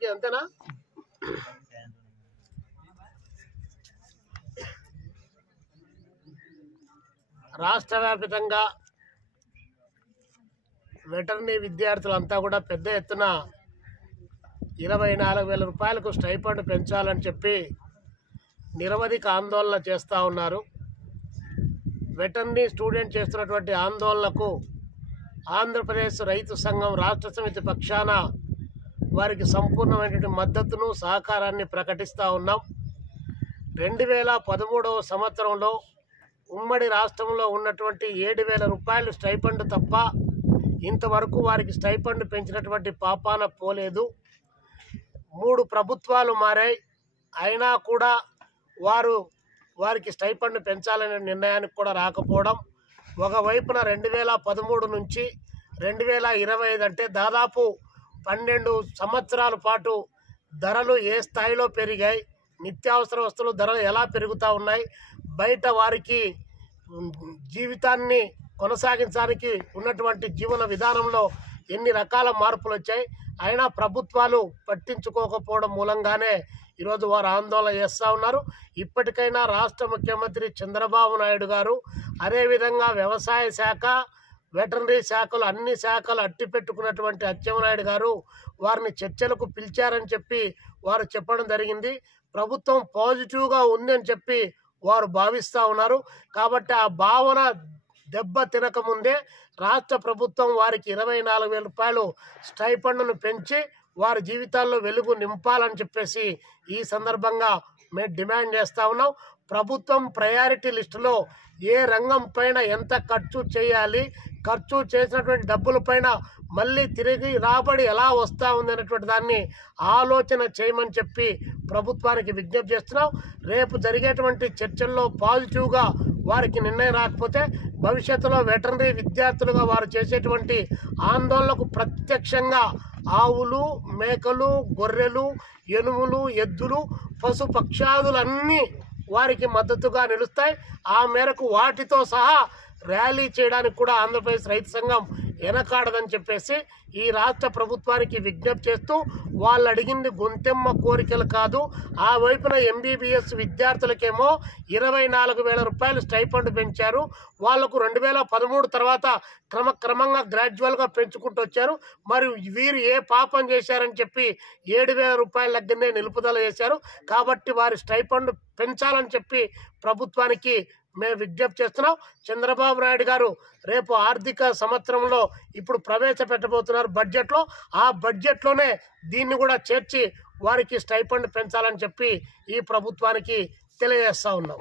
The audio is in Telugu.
అందరికీ అంతేనా? రాష్ట్ర వ్యాప్తంగా వెటర్నరీ విద్యార్థులంతా కూడా పెద్ద ఎత్తున 24,000 రూపాయలకు స్టైపెండ్ పెంచాలని చెప్పి నిరవధిక ఆందోళన చేస్తూ ఉన్నారు. వెటర్నరీ స్టూడెంట్ చేస్తున్నటువంటి ఆందోళనకు ఆంధ్రప్రదేశ్ రైతు సంఘం రాష్ట్ర సమితి పక్షాన వారికి సంపూర్ణమైనటువంటి మద్దతును సహకారాన్ని ప్రకటిస్తూ ఉన్నాం. 2013వ సంవత్సరంలో ఉమ్మడి రాష్ట్రంలో ఉన్నటువంటి 7,000 రూపాయలు స్టైపెండ్ తప్ప ఇంతవరకు వారికి స్టైపెండ్ పెంచినటువంటి పాపాన పోలేదు. 3 ప్రభుత్వాలు మారాయి, అయినా కూడా వారికి స్టైపెండ్ పెంచాలనే నిర్ణయానికి కూడా రాకపోవడం. ఒకవైపున 2013 నుంచి 2025 అంటే దాదాపు 12 సంవత్సరాల పాటు ధరలు ఏ స్థాయిలో పెరిగాయి, నిత్యావసర వస్తువుల ధరలు ఎలా పెరుగుతూ ఉన్నాయి, బయట వారికి జీవితాన్ని కొనసాగించడానికి ఉన్నటువంటి జీవన విధానంలో ఎన్ని రకాల మార్పులు వచ్చాయి, అయినా ప్రభుత్వాలు పట్టించుకోకపోవడం మూలంగానే ఈరోజు వారు ఆందోళన చేస్తూ ఉన్నారు. ఇప్పటికైనా రాష్ట్ర ముఖ్యమంత్రి చంద్రబాబు నాయుడు గారు, అదేవిధంగా వ్యవసాయ శాఖ, వెటర్నరీ శాఖలు అన్ని శాఖలు అట్టిపెట్టుకున్నటువంటి అచ్చెన్నాయుడు గారు వారిని చర్చలకు పిలిచారని చెప్పి వారు చెప్పడం జరిగింది. ప్రభుత్వం పాజిటివ్గా ఉందని చెప్పి వారు భావిస్తూ ఉన్నారు. కాబట్టి ఆ భావన దెబ్బ తినకముందే రాష్ట్ర ప్రభుత్వం వారికి 24,000 రూపాయలు స్టైపెండ్ను పెంచి వారి జీవితాల్లో వెలుగు నింపాలని చెప్పేసి ఈ సందర్భంగా మేము డిమాండ్ చేస్తూ ఉన్నాం. ప్రభుత్వం ప్రయారిటీ లిస్టులో ఏ రంగం పైన ఎంత ఖర్చు చేయాలి, ఖర్చు చేసినటువంటి డబ్బుల పైన మళ్ళీ తిరిగి రాబడి ఎలా వస్తూ ఉంది అనేటువంటి దాన్ని ఆలోచన చేయమని చెప్పి ప్రభుత్వానికి విజ్ఞప్తి చేస్తున్నాం. రేపు జరిగేటువంటి చర్చల్లో పాజిటివ్గా వారికి నిర్ణయం రాకపోతే భవిష్యత్తులో వెటర్నరీ విద్యార్థులుగా వారు చేసేటువంటి ఆందోళనకు ప్రత్యక్షంగా ఆవులు, మేకలు, గొర్రెలు, ఎనుములు, ఎద్దులు, పశు పక్షాదులన్నీ వారికి మద్దతుగా నిలుస్తాయి. ఆ మేరకు వాటితో సహా ర్యాలీ చేయడానికి కూడా ఆంధ్రప్రదేశ్ రైతు సంఘం వెనకాడదని చెప్పేసి ఈ రాష్ట్ర ప్రభుత్వానికి విజ్ఞప్తి చేస్తూ, వాళ్ళు అడిగింది గొంతెమ్మ కోరికలు కాదు. ఆ వైపున MBBS విద్యార్థులకేమో 24,000 రూపాయలు స్టైపెండ్ పెంచారు. వాళ్లకు 2013 తర్వాత క్రమంగా గ్రాడ్యువల్గా పెంచుకుంటూ వచ్చారు. మరి వీరు ఏ పాపం చేశారని చెప్పి 7,000 రూపాయల దగ్గరనే నిలుపుదల చేశారు. కాబట్టి వారి స్టైపెండ్ పెంచాలని చెప్పి ప్రభుత్వానికి మేము విజ్ఞప్తి చేస్తున్నాం. చంద్రబాబు నాయుడు గారు రేపు ఆర్థిక సంవత్సరంలో ఇప్పుడు ప్రవేశపెట్టబోతున్నారు బడ్జెట్లో. ఆ బడ్జెట్లోనే దీన్ని కూడా చేర్చి వారికి స్టైపెండ్ పెంచాలని చెప్పి ఈ ప్రభుత్వానికి తెలియజేస్తూ ఉన్నాం.